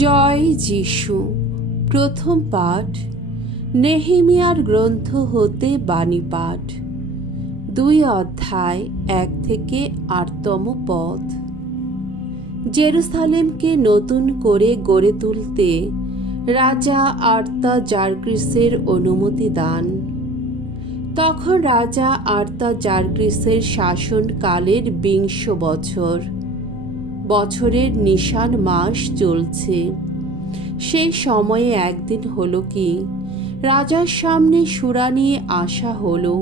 জয় যিশু। প্রথম পাঠ নেহেমিয়ার গ্রন্থ হতে বাণী পাঠ, 2 অধ্যায় 1 থেকে 8তম পদ। জেরুসালেমকে নতুন করে গড়ে তুলতে রাজা আর্তাজার্ক্সের অনুমতি দান। তখন রাজা আর্তাজার্ক্সের শাসনকালের 20 বছর, বছরের নিশান মাস চলছে। সেই সময়ে একদিন হলো কি, রাজার সামনে সুরা নিয়ে আসা হলো।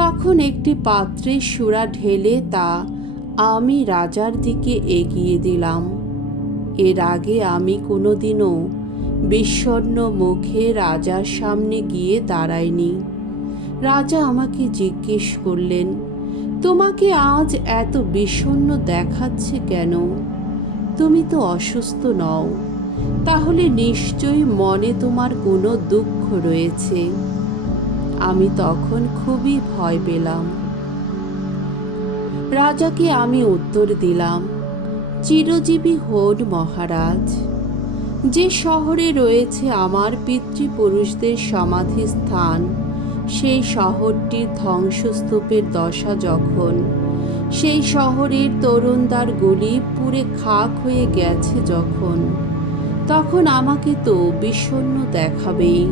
তখন একটি পাত্রে সুরা ঢেলে তা আমি রাজার দিকে এগিয়ে দিলাম। এর আগে আমি কোনোদিনও বিষণ্ণ মুখে রাজার সামনে গিয়ে দাঁড়াইনি। রাজা আমাকে জিজ্ঞেস করলেন, তোমাকে আজ এত বিষণ্ণ দেখাচ্ছে কেন? তুমি তো অসুস্থ নও, তাহলে নিশ্চয়ই মনে তোমার কোনো দুঃখ রয়েছে। আমি তখন খুবই ভয় পেলাম। রাজাকে আমি উত্তর দিলাম, চিরজীবী হন মহারাজ। যে শহরে রয়েছে আমার পিতৃপুরুষদের সমাধিস্থান, সেই শহরটির ধ্বংসস্তূপের দশা যখন, সেই শহরের তরুণদ্বারগুলি পুড়ে খাক হয়ে গেছে যখন, তখন আমাকে তো বিষণ্ণ দেখাবেই।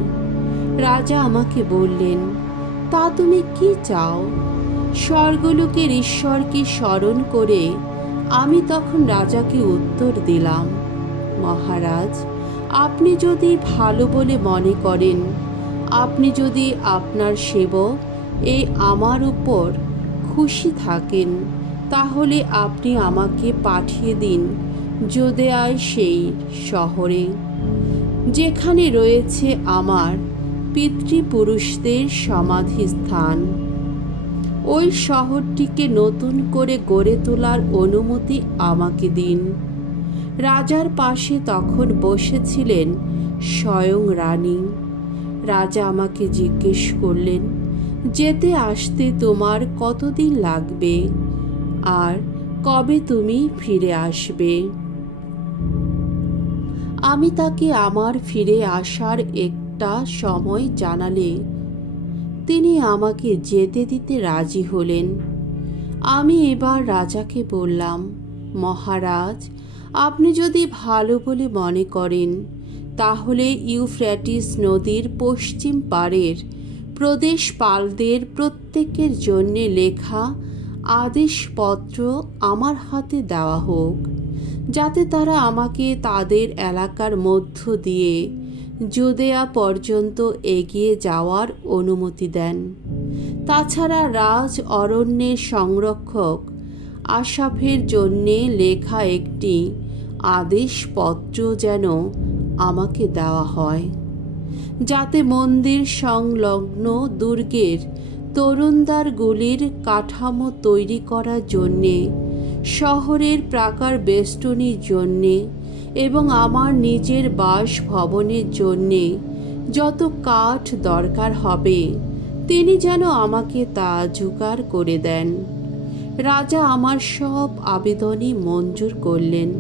রাজা আমাকে বললেন, তা তুমি কি চাও? স্বর্গলোকের ঈশ্বরকে স্মরণ করে আমি তখন রাজাকে উত্তর দিলাম, মহারাজ, আপনি যদি ভালো বলে মনে করেন, আপনি যদি আপনার সেবক এই আমার উপর খুশি থাকেন, তাহলে আপনি আমাকে পাঠিয়ে দিন জুদেয়ায় সেই শহরে, যেখানে রয়েছে আমার পিতৃপুরুষদের সমাধিস্থান। ওই শহরটিকে নতুন করে গড়ে তোলার অনুমতি আমাকে দিন। রাজার পাশে তখন বসেছিলেন স্বয়ং রানী। রাজা আমাকে জিজ্ঞেস করলেন, যেতে আসতে তোমার কতদিন লাগবে, আর কবে তুমি ফিরে আসবে? আমি তাকে আমার ফিরে আসার একটা সময় জানালে তিনি আমাকে যেতে দিতে রাজি হলেন। আমি এবার রাজাকে বললাম, মহারাজ, আপনি যদি ভালো বলে মনে করেন, তাহলে ইউফ্রেটিস নদীর পশ্চিম পাড়ের প্রদেশপালদের প্রত্যেকের জন্যে লেখা আদেশপত্র আমার হাতে দেওয়া হোক, যাতে তারা আমাকে তাদের এলাকার মধ্য দিয়ে জুদেয়া পর্যন্ত এগিয়ে যাওয়ার অনুমতি দেন। তাছাড়া রাজ অরণ্যের সংরক্ষক আসাফের জন্যে লেখা একটি আদেশপত্র যেন আমাকে দেওয়া হয়, যাতে মন্দির সংলগ্ন দুর্গের তরুণদ্বারগুলির কাঠামো তৈরি করার জন্যে, শহরের প্রাকার বেষ্টনীর জন্যে এবং আমার নিজের বাসভবনের জন্যে যত কাঠ দরকার হবে, তিনি যেন আমাকে তা জোগাড় করে দেন। রাজা আমার সব আবেদনই মঞ্জুর করলেন।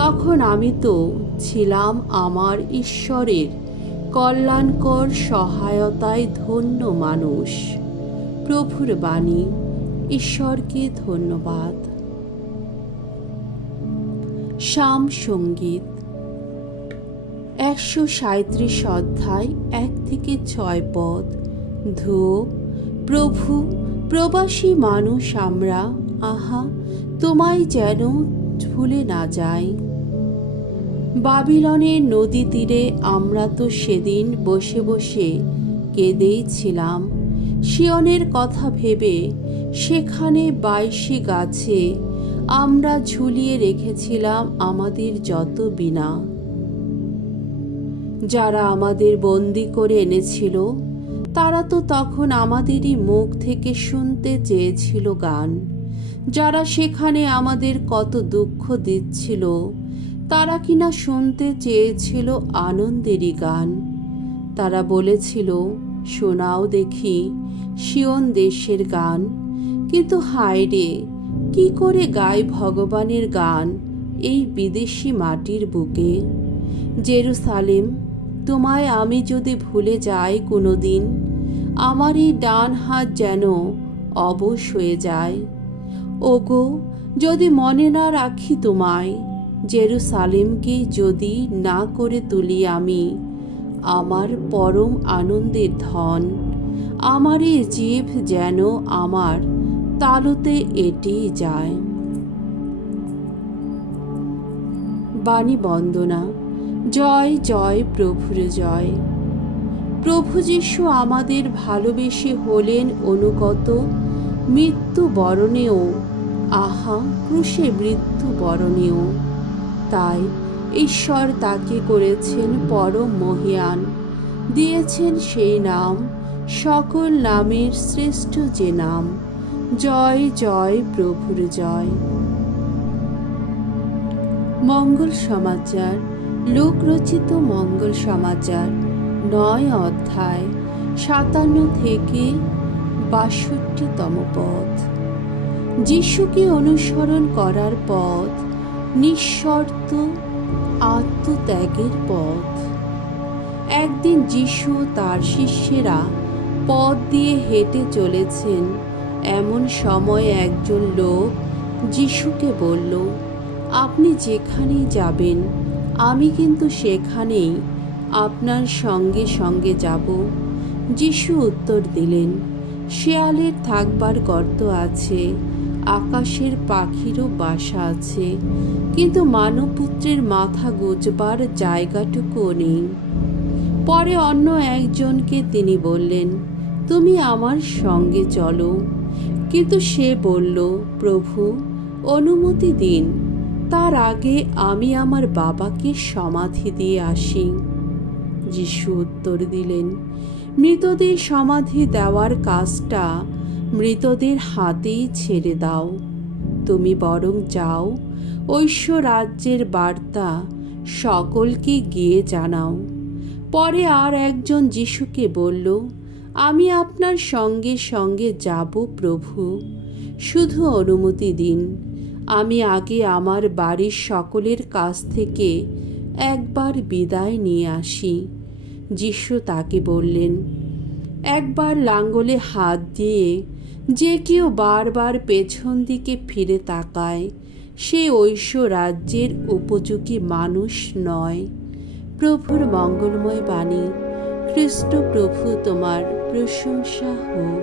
তখন আমি তো ছিলাম আমার ঈশ্বরের কল্যাণকর সহায়তায় ধন্য মানুষ। প্রভুর বাণী। ঈশ্বরকে ধন্যবাদ। শাম সঙ্গীত 137 অধ্যায় 1 থেকে 6 পদ। ধূপ। প্রভু, প্রবাসী মানুষ আমরা, আহা, তোমায় যেন ভুলে না যাই। বাবিলনের নদী তীরে আমরা তো সেদিন বসে বসে কেঁদেই ছিলাম। সিয়নের কথা ভেবে সেখানে 22 গাছে আমরা ঝুলিয়ে রেখেছিলাম আমাদের যত বীণা। যারা আমাদের বন্দি করে এনেছিল, তারা তো তখন আমাদেরই মুখ থেকে শুনতে চেয়েছিল গান। যারা সেখানে আমাদের কত দুঃখ দিচ্ছিল, তারা কিনা শুনতে চেয়েছিল আনন্দেরই গান। তারা বলেছিল, শোনাও দেখি সিয়ন দেশের গান। কিন্তু হায় রে, কি করে গায় ভগবানের গান এই বিদেশি মাটির বুকে। জেরুসালেম, তোমায় আমি যদি ভুলে যাই কোনো দিন, আমার এই ডান হাত যেন অবশ হয়ে যায়। ওগো, যদি মনে না রাখি তোমায়, জেরুসালেমকে যদি না করে তুলি আমি আমার পরম আনন্দের ধন, আমার এই জিভ যেন আমার তালুতে এঁটেই যায়। বাণী বন্দনা। জয় জয় প্রভুর জয়। প্রভু যীশু আমাদের ভালোবেসে হলেন অনুগত, মৃত্যু বরণেও, আহা ক্রুশে মৃত্যু বরণেও। তাই ঈশ্বর তাকে করেছেন পরম মহিয়ান, দিয়েছেন সেই নাম, সকল নামের শ্রেষ্ঠ যে নাম। জয় জয় প্রভুর জয়। মঙ্গল সমাচার। লোকরচিত মঙ্গল সমাচার 9 অধ্যায় 57 থেকে 62তম পদ। যিশুকে অনুসরণ করার পথ নিঃশর্ত আত্মত্যাগের পথ। একদিন যিশু তার শিষ্যেরা পথ দিয়ে হেঁটে চলেছেন, এমন সময় একজন লোক যিশুকে বলল, আপনি যেখানেই যাবেন আমি কিন্তু সেখানেই আপনার সঙ্গে সঙ্গে যাব। যিশু উত্তর দিলেন, শেয়ালের থাকবার গর্ত আছে, আকাশের পাখিরও বাসা আছে, কিন্তু মানবপুত্রের মাথা গোজবার জায়গাটুকুও নেই। পরে অন্য একজনকে তিনি বললেন, তুমি আমার সঙ্গে চলো। কিন্তু সে বলল, প্রভু, অনুমতি দিন, তার আগে আমি আমার বাবাকে সমাধি দিয়ে আসি। যিশু উত্তর দিলেন, মৃতদের সমাধি দেওয়ার কাজটা মৃতদের হাতেই ছেড়ে দাও। তুমি বরং যাও, ঐশ্বর রাজ্যের বার্তা সকলকে গিয়ে জানাও। পরে আর একজন যিশুকে বলল, আমি আপনার সঙ্গে সঙ্গে যাব প্রভু, শুধু অনুমতি দিন, আমি আগে আমার বাড়ির সকলের কাছ থেকে একবার বিদায় নিয়ে আসি। যিশু তাকে বললেন, একবার লাঙ্গলে হাত দিয়ে যে কেউ বারবার পেছন দিকে ফিরে তাকায়, সে ঐশ্বর রাজ্যের উপযোগী মানুষ নয়। প্রভুর মঙ্গলময় বাণী। খ্রিস্ট প্রভু তোমার প্রশংসা হোক।